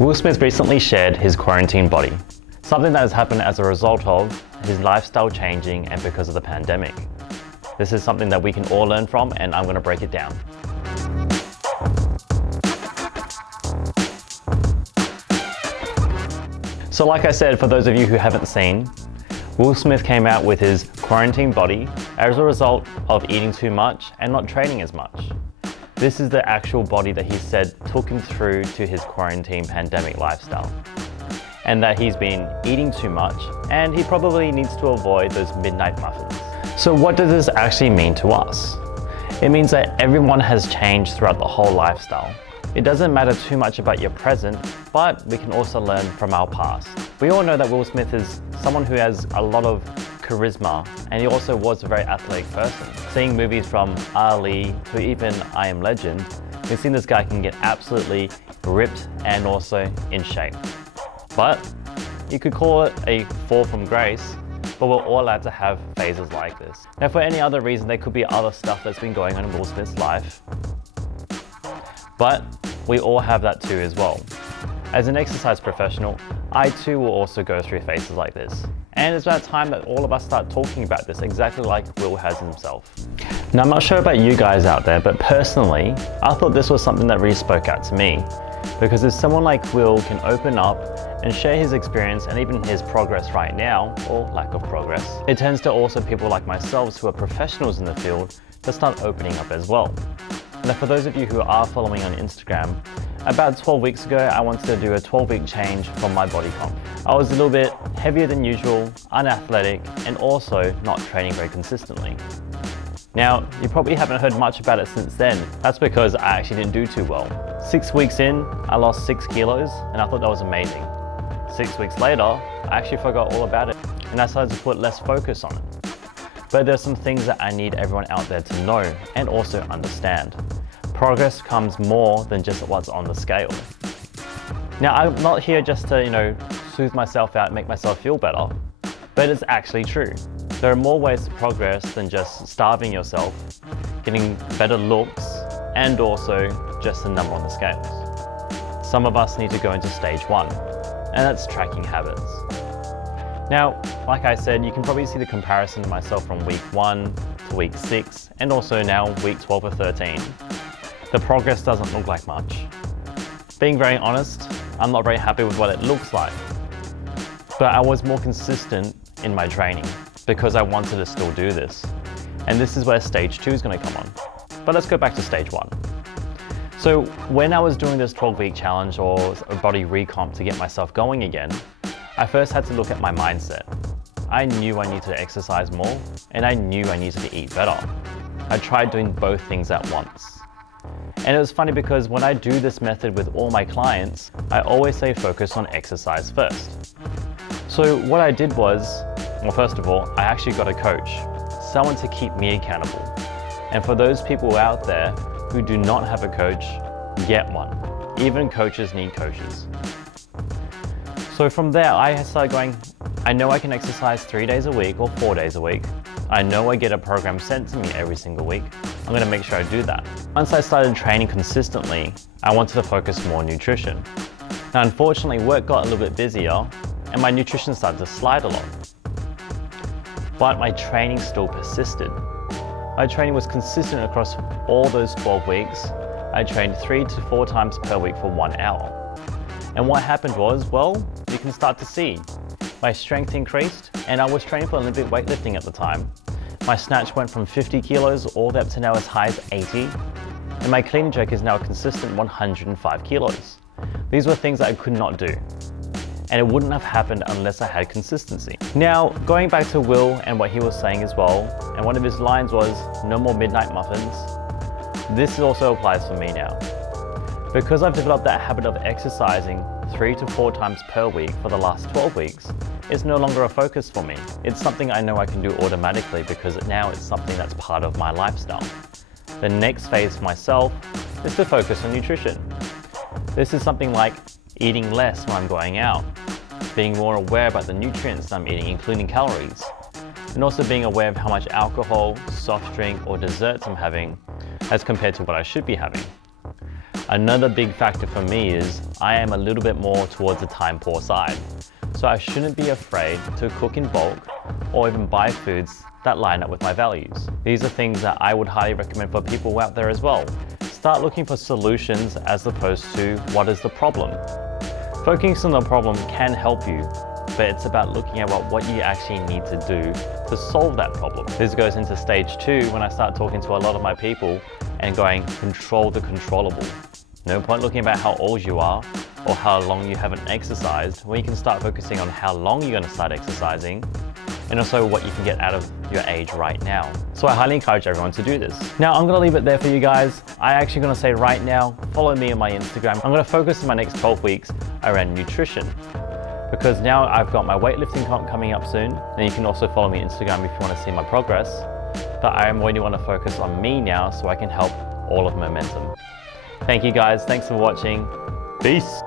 Will Smith recently shared his quarantine body, something that has happened as a result of his lifestyle changing and because of the pandemic. This is something that we can all learn from, and I'm going to break it down. So like I said, for those of you who haven't seen, Will Smith came out with his quarantine body as a result of eating too much and not training as much. This is the actual body that he said took him through to his quarantine pandemic lifestyle. And that he's been eating too much, and he probably needs to avoid those midnight muffins. So what does this actually mean to us? It means that everyone has changed throughout the whole lifestyle. It doesn't matter too much about your present, but we can also learn from our past. We all know that Will Smith is someone who has a lot of charisma, and he also was a very athletic person. Seeing movies from Ali to even I Am Legend, we've seen this guy can get absolutely ripped and also in shape. But you could call it a fall from grace, but we're all allowed to have phases like this. Now, for any other reason, there could be other stuff that's been going on in Will Smith's life, but we all have that too as well. As an exercise professional, I too will also go through phases like this. And it's about time that all of us start talking about this, exactly like Will has himself. Now, I'm not sure about you guys out there, but personally, I thought this was something that really spoke out to me. Because if someone like Will can open up and share his experience and even his progress right now, or lack of progress, it tends to also people like myself who are professionals in the field to start opening up as well. Now, for those of you who are following on Instagram, about 12 weeks ago, I wanted to do a 12-week change from my body comp. I was a little bit heavier than usual, unathletic, and also not training very consistently. Now, you probably haven't heard much about it since then. That's because I actually didn't do too well. 6 weeks in, I lost 6 kilos, and I thought that was amazing. 6 weeks later, I actually forgot all about it, and I started to put less focus on it. But there's some things that I need everyone out there to know and also understand. Progress comes more than just what's on the scale. Now, I'm not here just to, soothe myself out and make myself feel better, but it's actually true. There are more ways to progress than just starving yourself, getting better looks, and also just the number on the scales. Some of us need to go into stage 1, and that's tracking habits. Now, like I said, you can probably see the comparison to myself from week 1 to week 6, and also now week 12 or 13. The progress doesn't look like much. Being very honest, I'm not very happy with what it looks like. But I was more consistent in my training because I wanted to still do this. And this is where stage 2 is going to come on. But let's go back to stage 1. So when I was doing this 12-week challenge or a body recomp to get myself going again, I first had to look at my mindset. I knew I needed to exercise more, and I knew I needed to eat better. I tried doing both things at once. And it was funny because when I do this method with all my clients, I always say focus on exercise first. So what I did was, well, first of all, I actually got a coach, someone to keep me accountable. And for those people out there who do not have a coach, get one. Even coaches need coaches. So from there, I started going, I know I can exercise 3 days a week or 4 days a week. I know I get a program sent to me every single week. I'm going to make sure I do that. Once I started training consistently, I wanted to focus more on nutrition. Now, unfortunately, work got a little bit busier and my nutrition started to slide a lot. But my training still persisted. My training was consistent across all those 12 weeks. I trained 3 to 4 times per week for 1 hour. And what happened was, well, you can start to see. My strength increased, and I was training for Olympic weightlifting at the time. My snatch went from 50 kilos all the way up to now as high as 80, and my clean and jerk is now a consistent 105 kilos. These were things that I could not do, and it wouldn't have happened unless I had consistency. Now, going back to Will and what he was saying as well, and one of his lines was, no more midnight muffins. This also applies for me now. Because I've developed that habit of exercising 3 to 4 times per week for the last 12 weeks, it's no longer a focus for me. It's something I know I can do automatically because now it's something that's part of my lifestyle. The next phase for myself is to focus on nutrition. This is something like eating less when I'm going out, being more aware about the nutrients I'm eating, including calories, and also being aware of how much alcohol, soft drink, or desserts I'm having as compared to what I should be having. Another big factor for me is I am a little bit more towards the time poor side. So I shouldn't be afraid to cook in bulk or even buy foods that line up with my values. These are things that I would highly recommend for people out there as well. Start looking for solutions as opposed to what is the problem. Focusing on the problem can help you, but it's about looking at what you actually need to do to solve that problem. This goes into stage 2 when I start talking to a lot of my people and going, control the controllable. No point looking about how old you are or how long you haven't exercised, when you can start focusing on how long you're going to start exercising and also what you can get out of your age right now. So I highly encourage everyone to do this. Now I'm gonna leave it there for you guys. I'm actually gonna say right now, follow me on my Instagram. I'm gonna focus in my next 12 weeks around nutrition, because now I've got my weightlifting comp coming up soon, and you can also follow me on Instagram if you wanna see my progress. But I really wanna focus on me now so I can help all of Momentum. Thank you guys, thanks for watching. Peace.